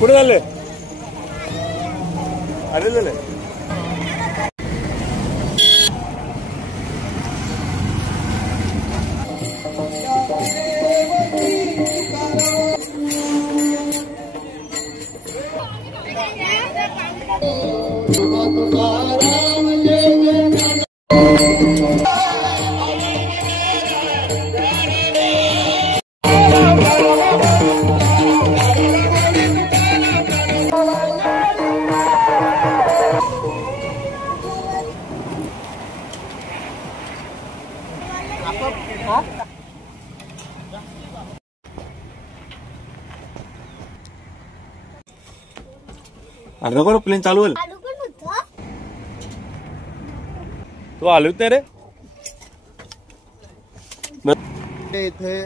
कुठे झाले अरे झाले अर्धा करो प्लेन चालू होईल तू आलोच नाही रे इथे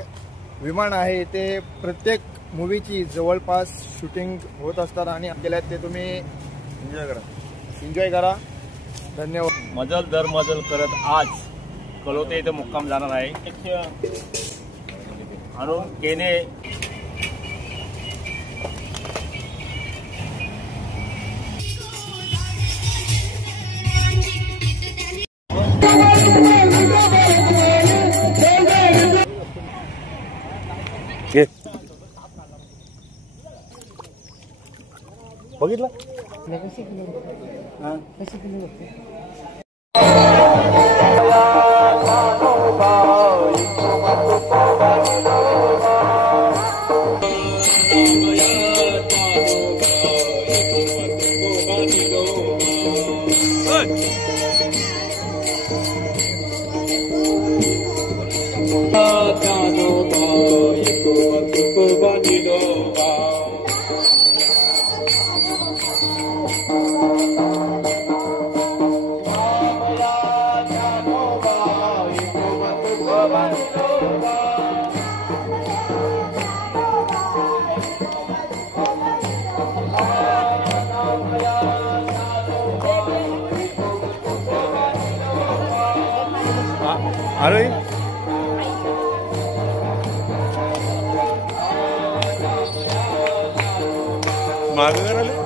विमान आहे इथे प्रत्येक मूवीची जवळपास शूटिंग होत असतात आणि आपल्याला ते तुम्ही एन्जॉय करा धन्यवाद मजल दर मजल करत आज कलोते इथे मुक्काम जाणार आहे आणून केने बघितलं अरे मागे करायला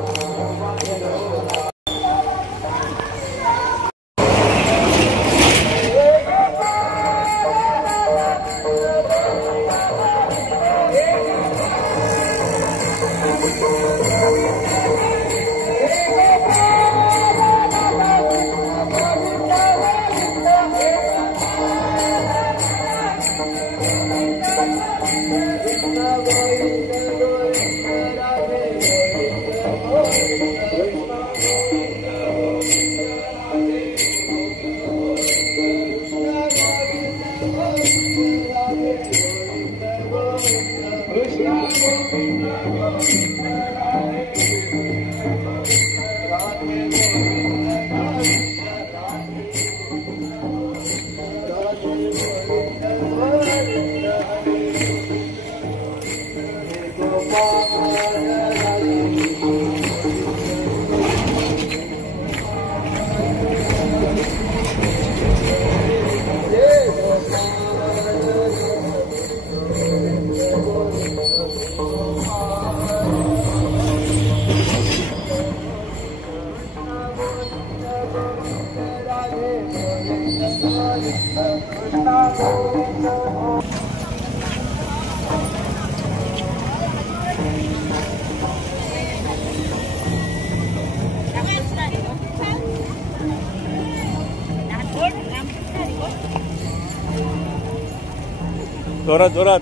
जोरात जोरात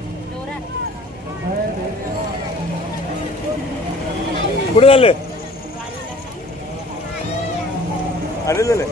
कुठे झाले अरे झाले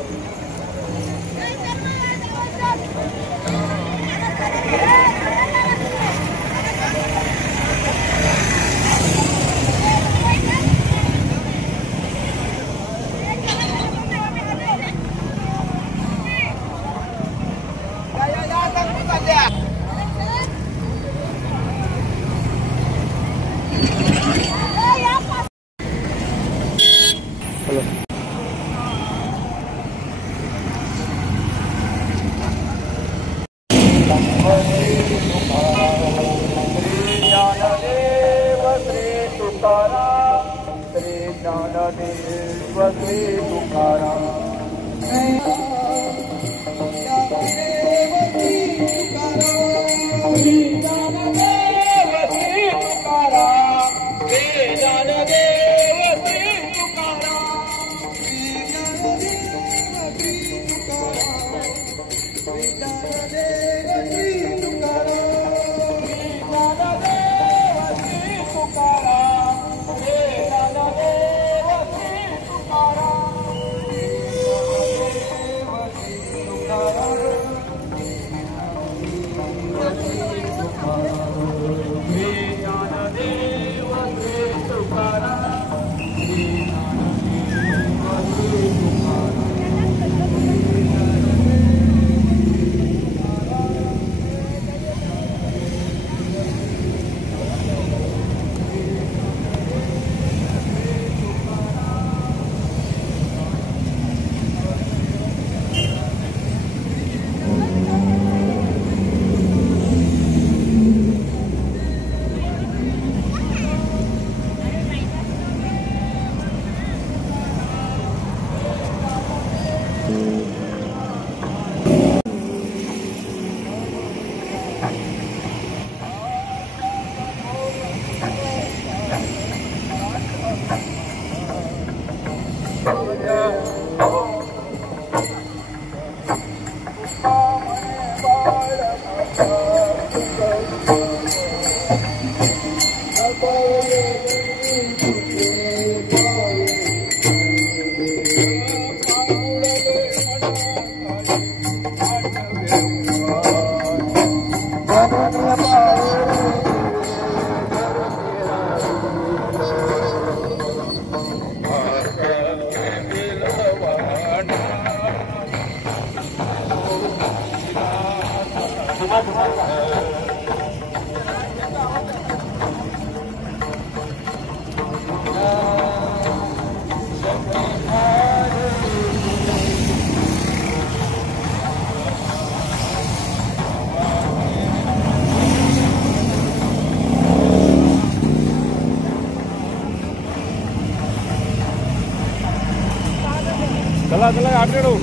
चला चला अपडेट हो.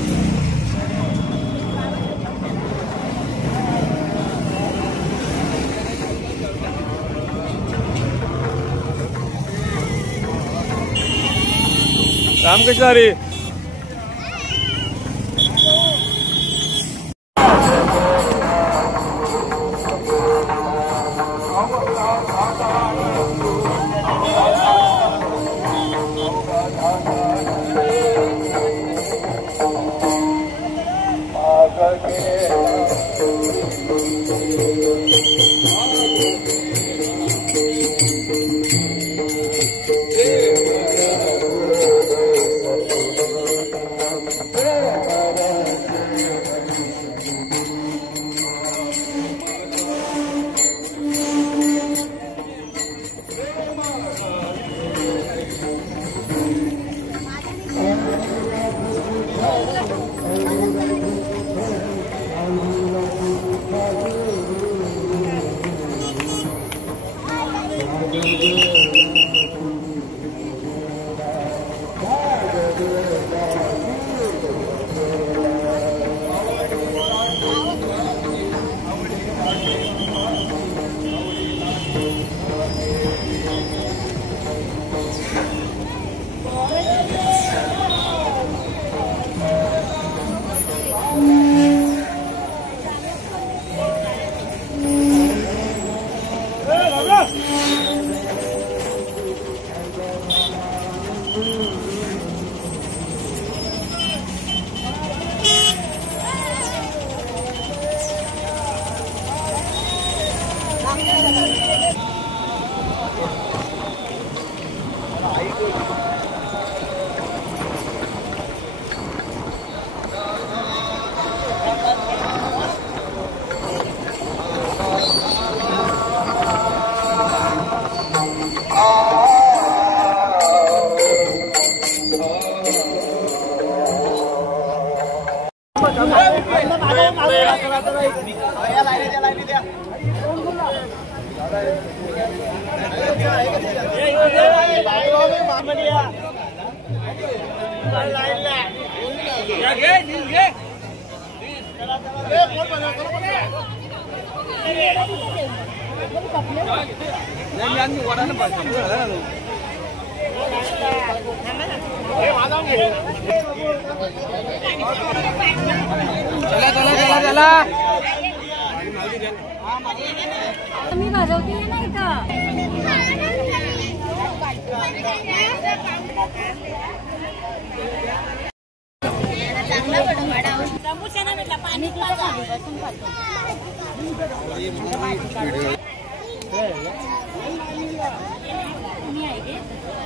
काम कशी झाली? चला मी वाजवते नाही का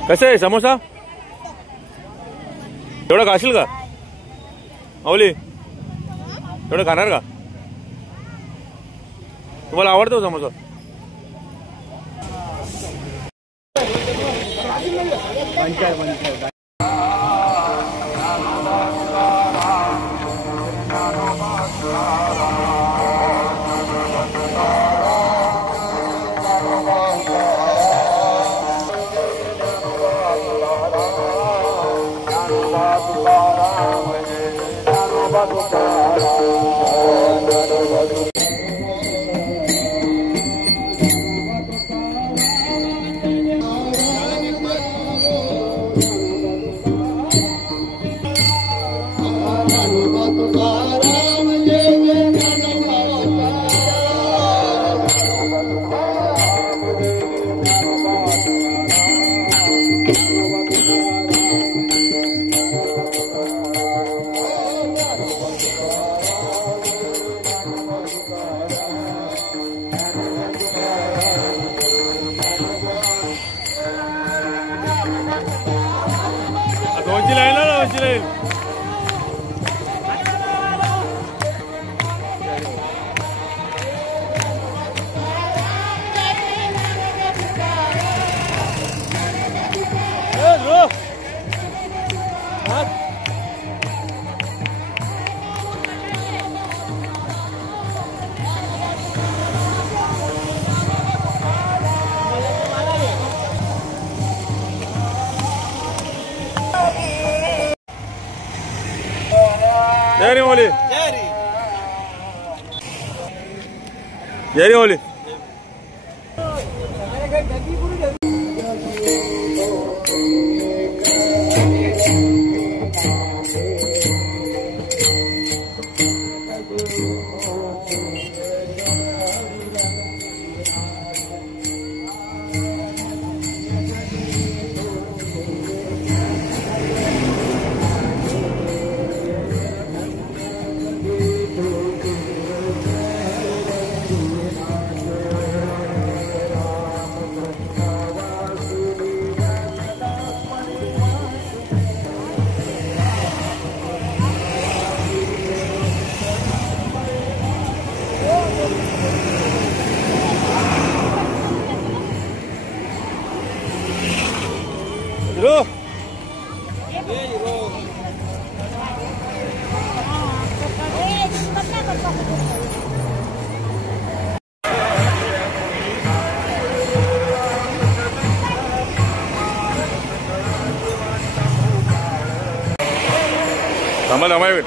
कसं आहे समोसा एवढं खाशील का माऊली एवढं खाणार का तुम्हाला आवडतो समोसा जय रे मौली जय रे मौली थांबा वेट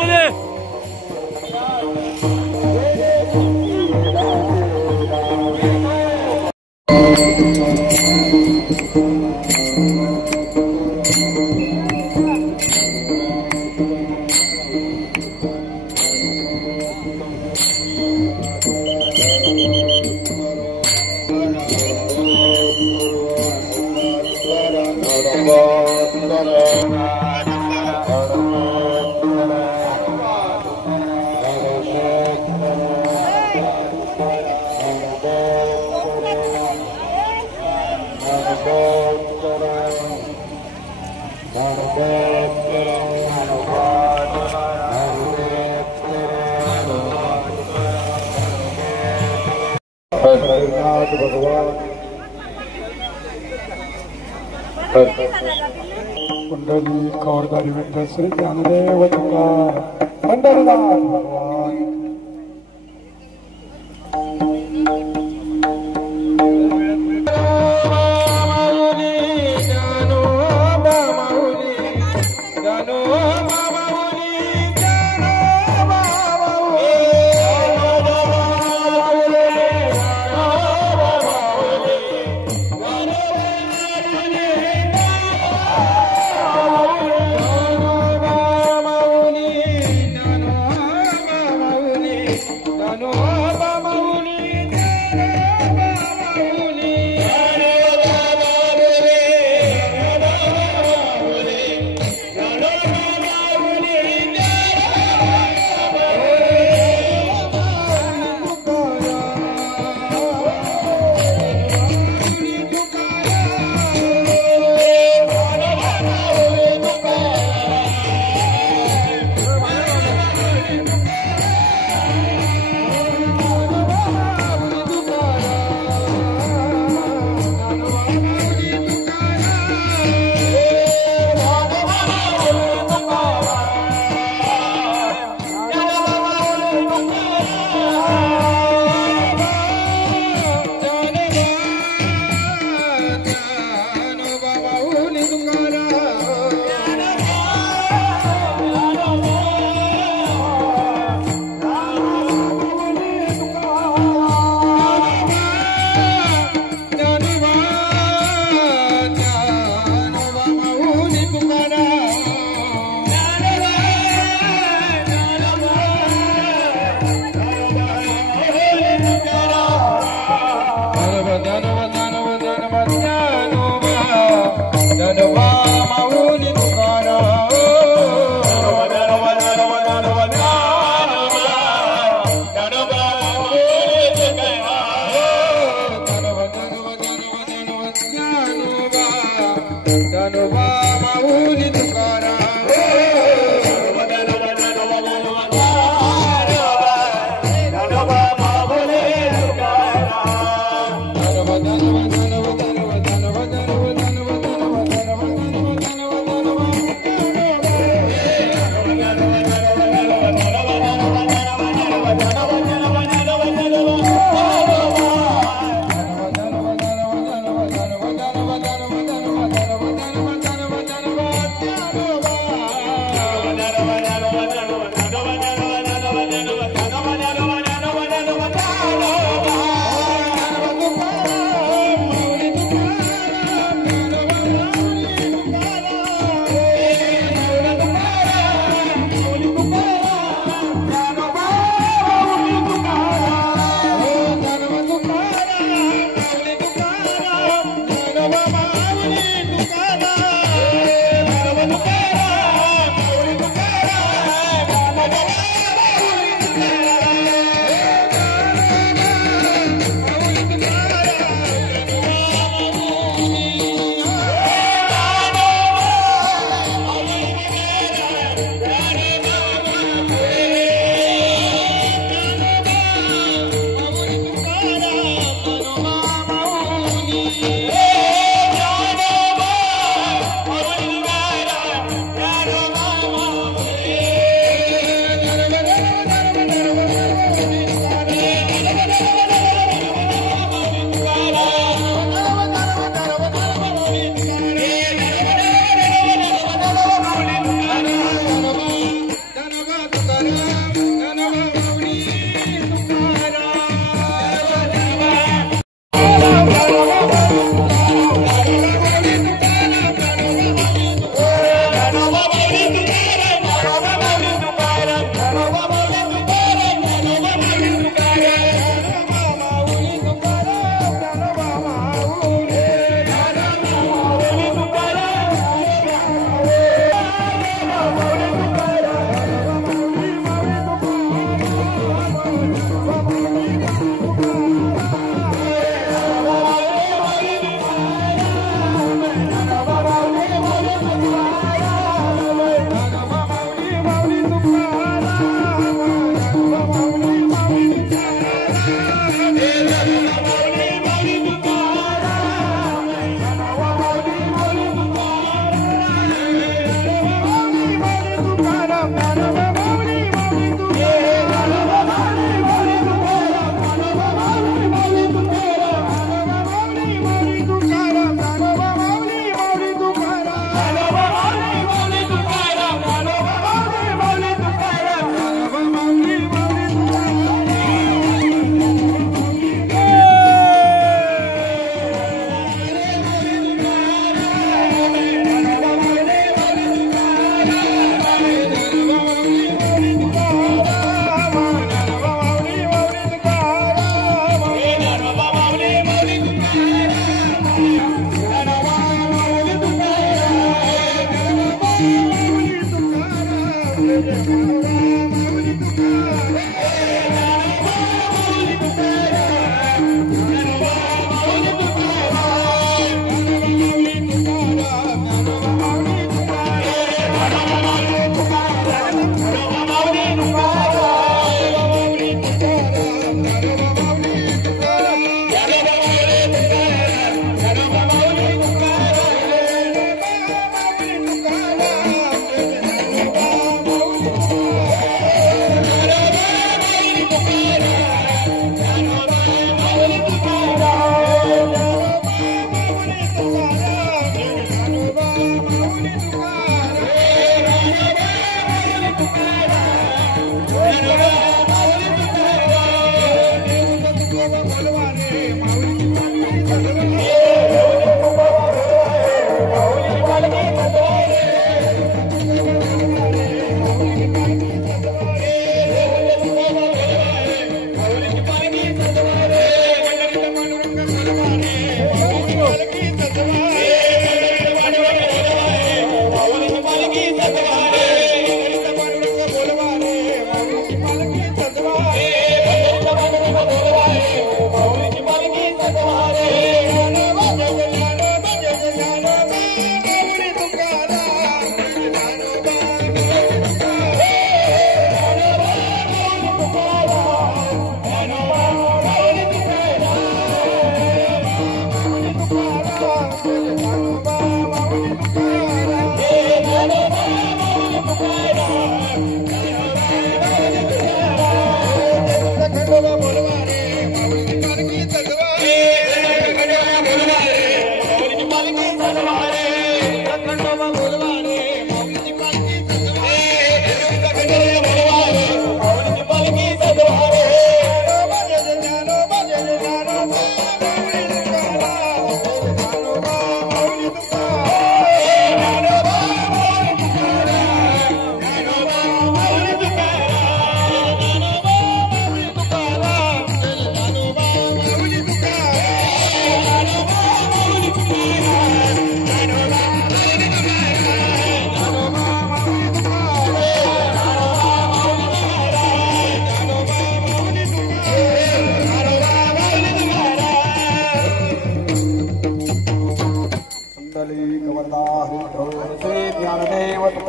आतमध्ये कुंडली खबरदारी विठ्ठल श्री ज्ञानदेव तुकाराम पंढरनाथ भगवान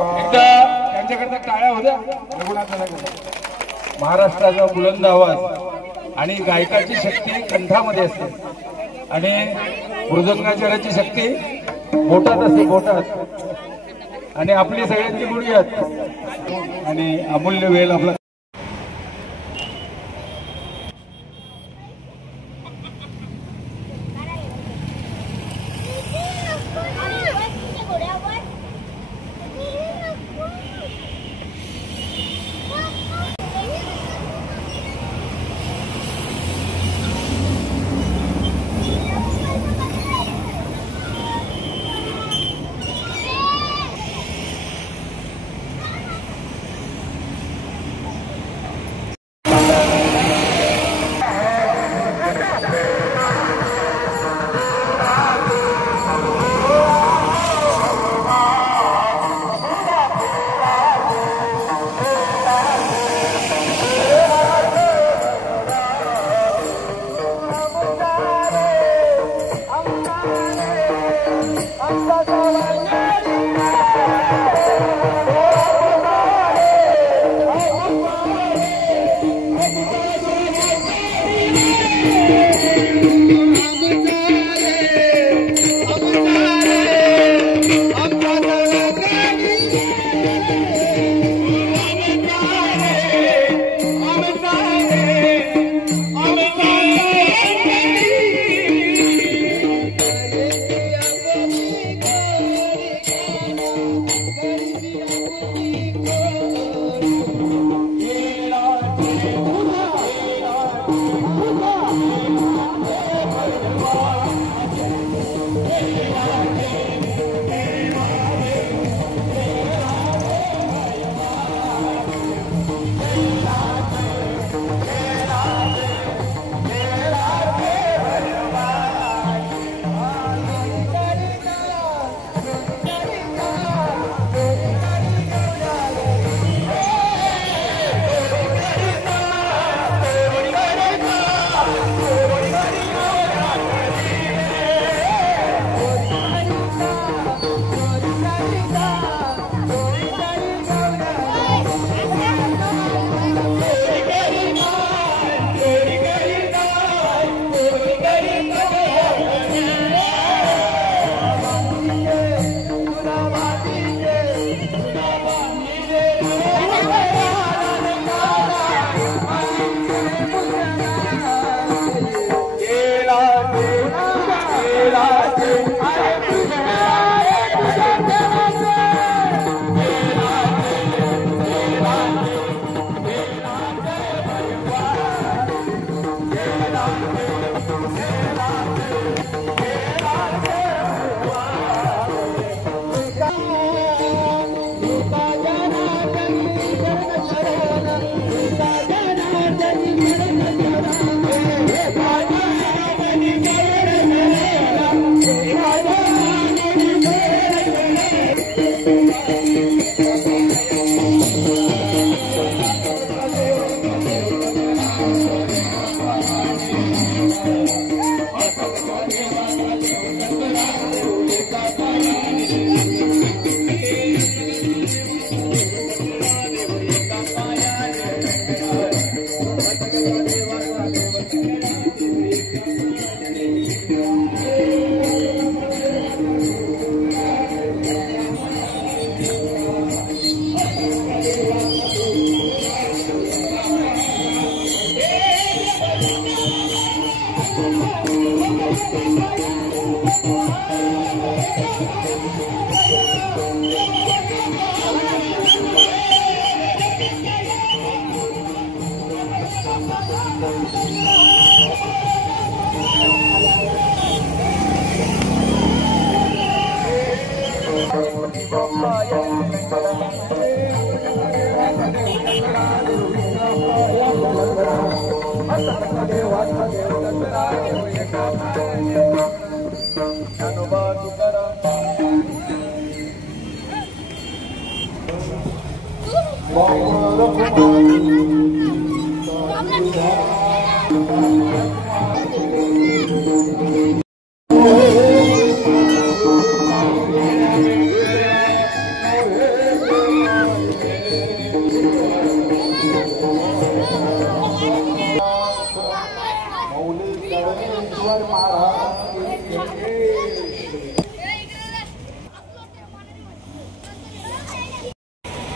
त्यांच्याकरता टाळ्या होत्या. महाराष्ट्राचा बुलंद आवाज आणि गायकाची शक्ती कंठामध्ये असते आणि मृदंगाचार्याची शक्ती बोटात असते, बोटात. आणि आपली सगळ्यांची गुढी आणि अमूल्य वेळ आपला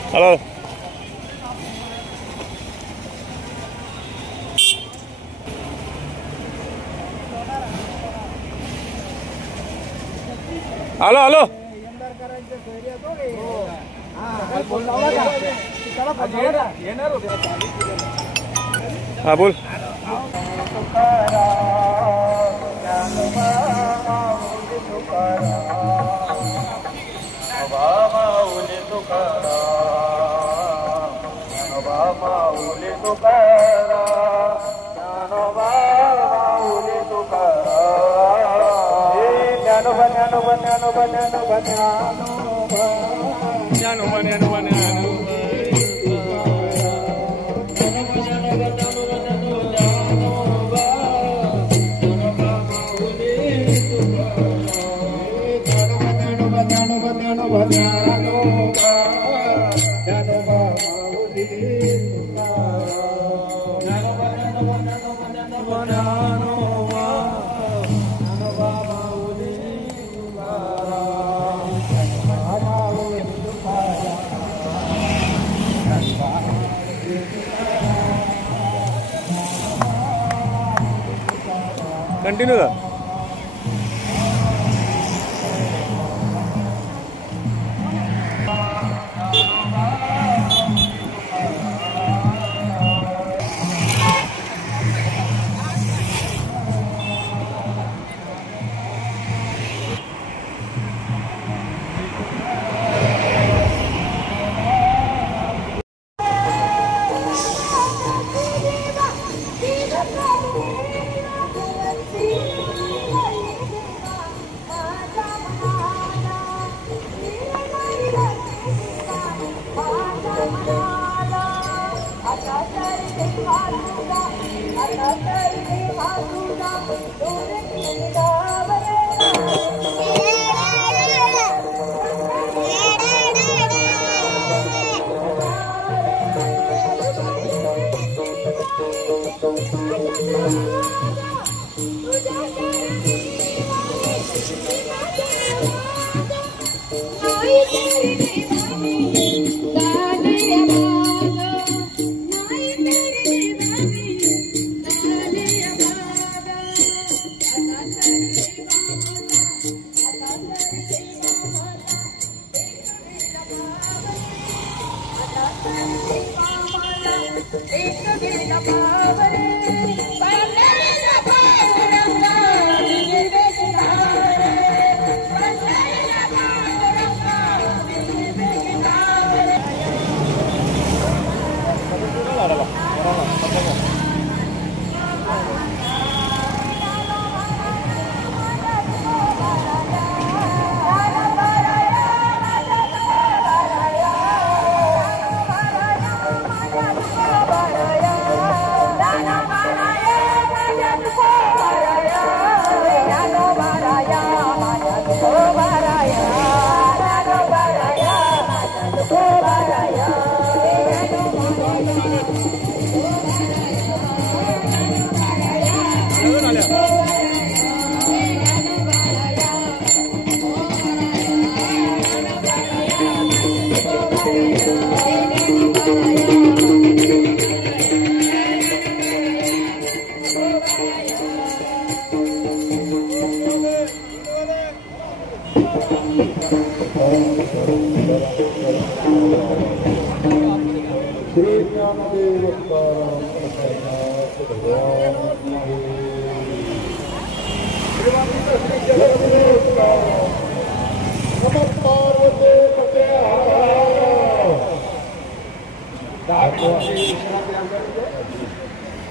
हॅलो हॅलो हॅलो हा बोल कंटिन्यू कर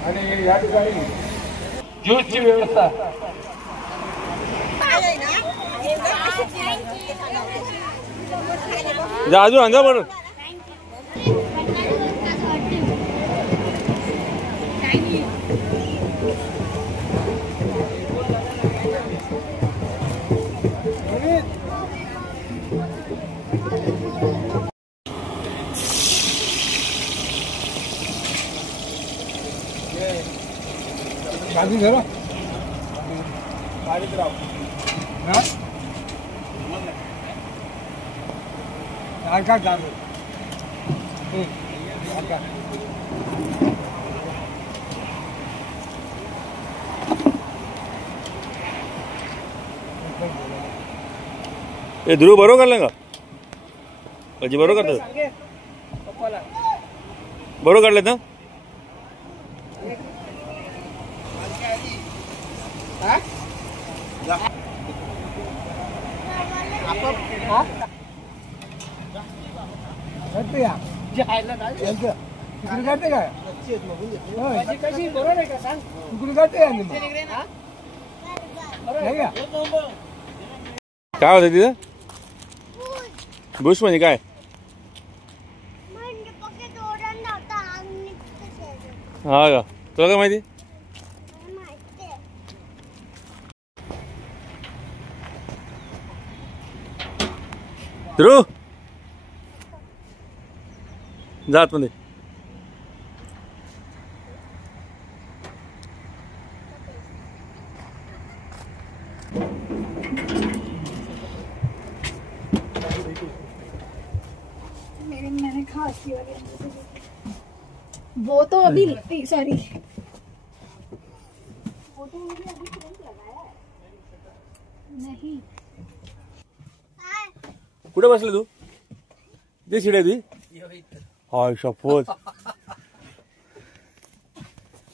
आणि या ठिकाणी ज्यूसची व्यवस्था अजून अंजा बरं बाजू धरो का जातो हे ध्रुव बरोबर काढलं का अजी बरोबर काढतात बरोबर काढलेत ना काढते काय बरोबर आहे का सांग काढते काय होतं तिथं बुश म्हणजे काय हा का तुला काय माहिती ध्रुव जात मध्ये मैंने खांसी वो तो अभी सॉरी नहीं कुठे बसले तू ते सीट आहे ती हाय शपथ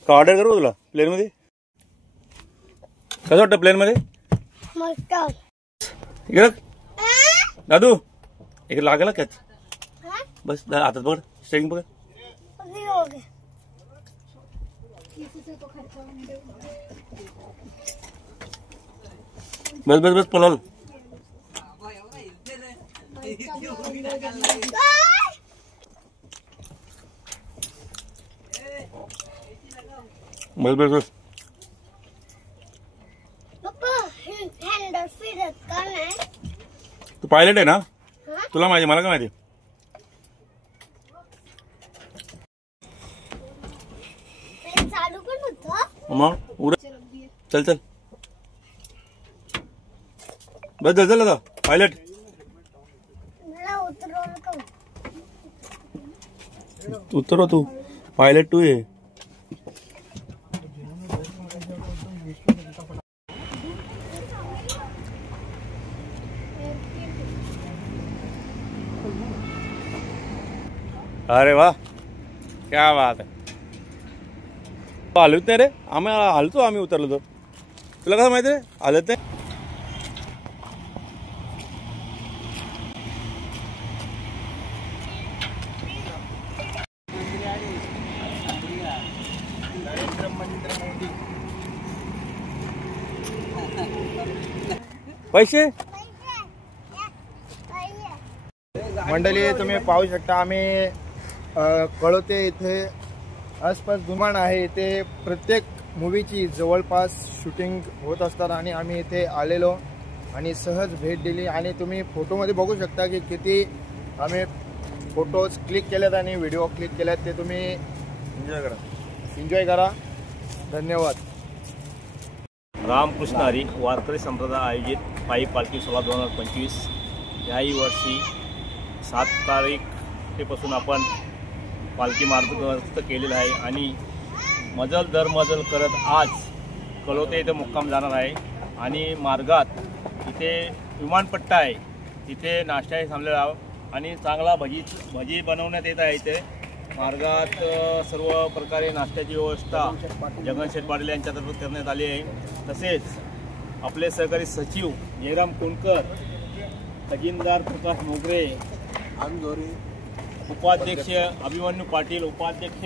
का ऑर्डर करू तुला प्लेन मध्ये कसं वाटतं प्लेन मध्ये इकडे दादू इकडे लागला का बस हातात पकड स्टेरिंग पकड बस बस बस पळाल बस बस बस तू पायलट आहे ना तुला माहिती मला काय माहिती मग चल चल बस चल चल आता पायलट उतरो तू पायलट तू आहे अरे वाह क्या बात है आलोच नाही रे आम्ही आलतो आम्ही उतरलो तो तुला कसं माहिती रे आलत नाही पैसे मंडळी तुम्ही पाहू शकता आम्ही कळोते इथे आसपास दुमान आहे इथे प्रत्येक मूवीची जवळपास शूटिंग होत असतात आणि आम्ही इथे आलेलो आणि सहज भेट दिली आणि तुम्ही फोटोमध्ये बघू शकता की किती आम्ही फोटोज क्लिक केलेत आणि व्हिडिओ क्लिक केलेत ते तुम्ही एन्जॉय करा धन्यवाद. रामकृष्ण हरी वारकरी संप्रदाय आयोजित पायी पालखी सोहळा 2025 याही वर्षी 7 तारीखेपासून आपण पालखी मार्गस्थ केलेला आहे आणि मजल दर मजल करत आज कळोते इथे मुक्काम जाणार आहे आणि मार्गात इथे विमानपट्टा आहे तिथे नाश्ताही थांबलेला आणि चांगला भजी बनवण्यात येत आहे इथे मार्गात सर्व प्रकारे नाश्त्याची व्यवस्था जगनशेठ पाटील यांच्यातर्फे करण्यात आली आहे. तसेच आपले सहकारी सचिव जयराम कोणकर, खजिनदार प्रकाश मोगरे, उपाध्यक्ष अभिमन्यू पाटील, उपाध्यक्ष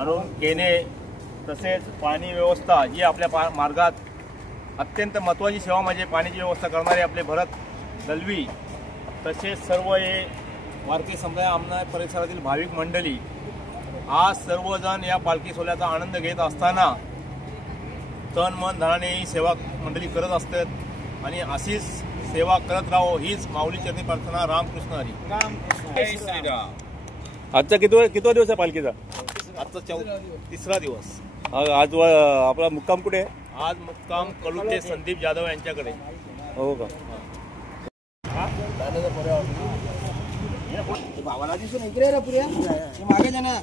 अरुण केने, तसेच पाणी व्यवस्था जी आपल्या मार्गात अत्यंत महत्त्वाची सेवा म्हणजे पाण्याची व्यवस्था करणारे आपले भरत दलवी, तसेच सर्व हे वारकरी समुदाय आमना परिसरातील भाविक मंडळी आज सर्वजण या पालखी सोहळ्याचा आनंद घेत असताना तन मन धनाने ही सेवा मंडळी करत असतात आणि अशीच सेवा करत राहो हीच माऊली चरणी प्रार्थना. रामकृष्ण हरी. जय श्रीराम. आजचा कितवा दिवस आहे पालखीचा? आजचा तिसरा दिवस. आज आपला मुक्काम कुठे आहे? आज मुक्काम कलुते संदीप जाधव यांच्याकडे. हो का? भावाला दिसून इकडे रे पुऱ्या मागे जा ना.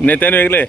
नेत्याने वेगळे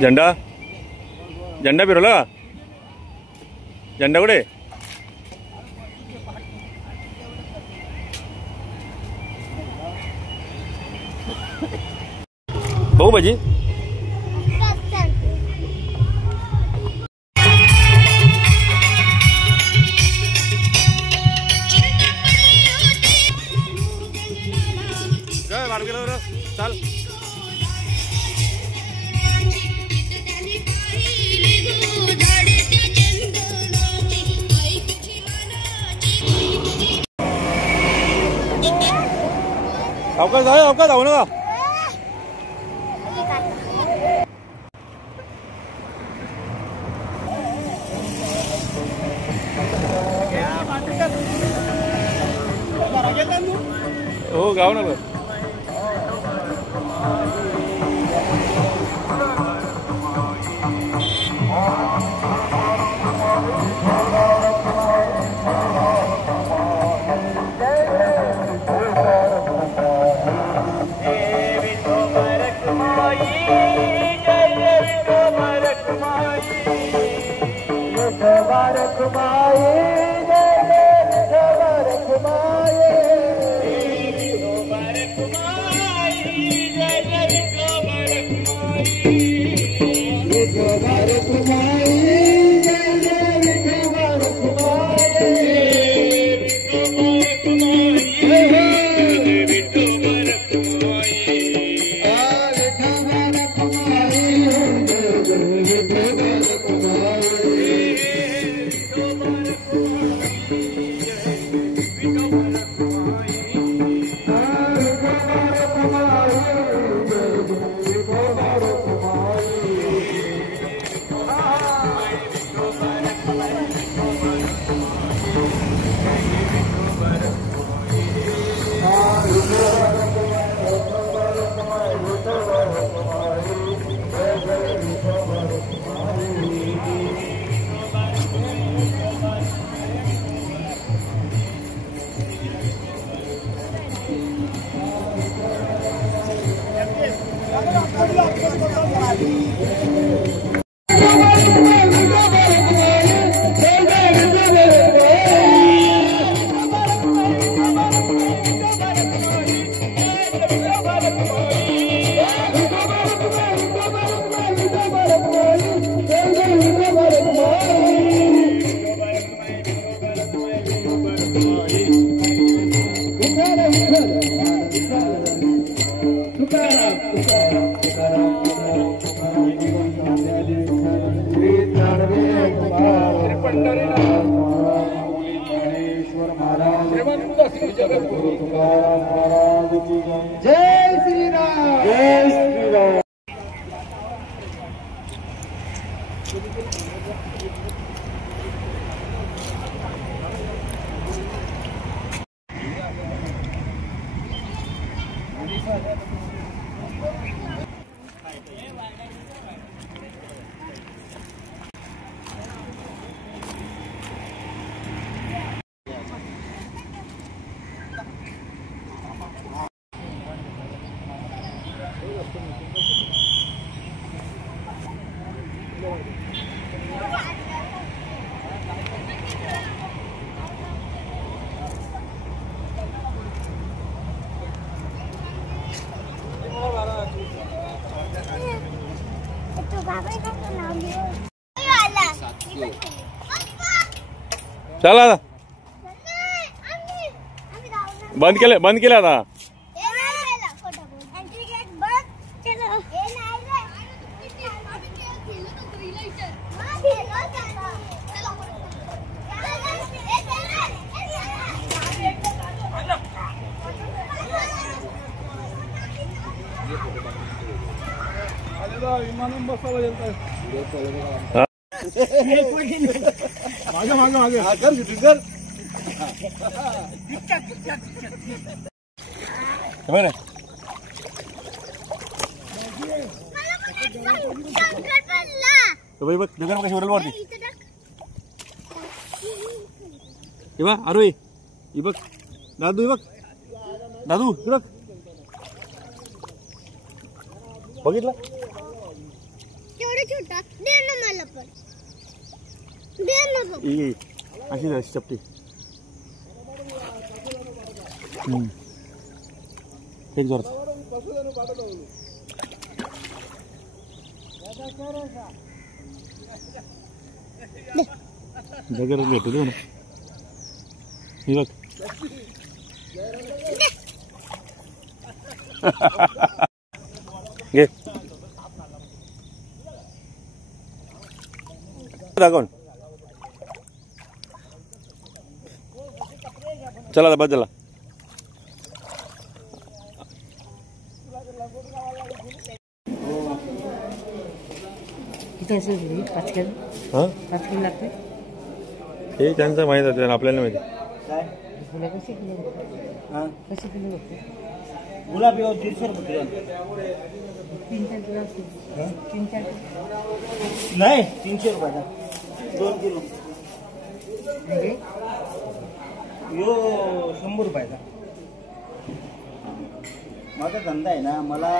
झेंडा झेंडा फिरवला का? झेंडा कुठे? बघू भाजी. चाल अवकाश आहे, अवकाश जाऊ नका. हो गाव नका. जय श्रीराम जय श्रीराम. चला बंद केलं आता. मागे मागे मागे कर शूटिंग कर. बरं बघ दगड कशी उडल वरती. हे बघ आरोही ही बघ दादू हे बघ दादू बघ बघितलं छोटा दे ना मला पण दे ना अशी चपटी. एक जोरात दगड भेटू दे ना. हे बघ घे दाखवून. चला बस चला. किती असेल 5 किलो? हां 5 किलो लागते. हे त्यांचं माहीत आहे आपल्याला माहिती. फुलं कशी किलो? हां कशी किलो लागते? गुलाबी 150 रुपये किलो. 3-4 किलो असते. 3-4 नाही 300 रुपयाचा 2 किलो. यो 100 रुपयाचा. माझा धंदा आहे ना. मला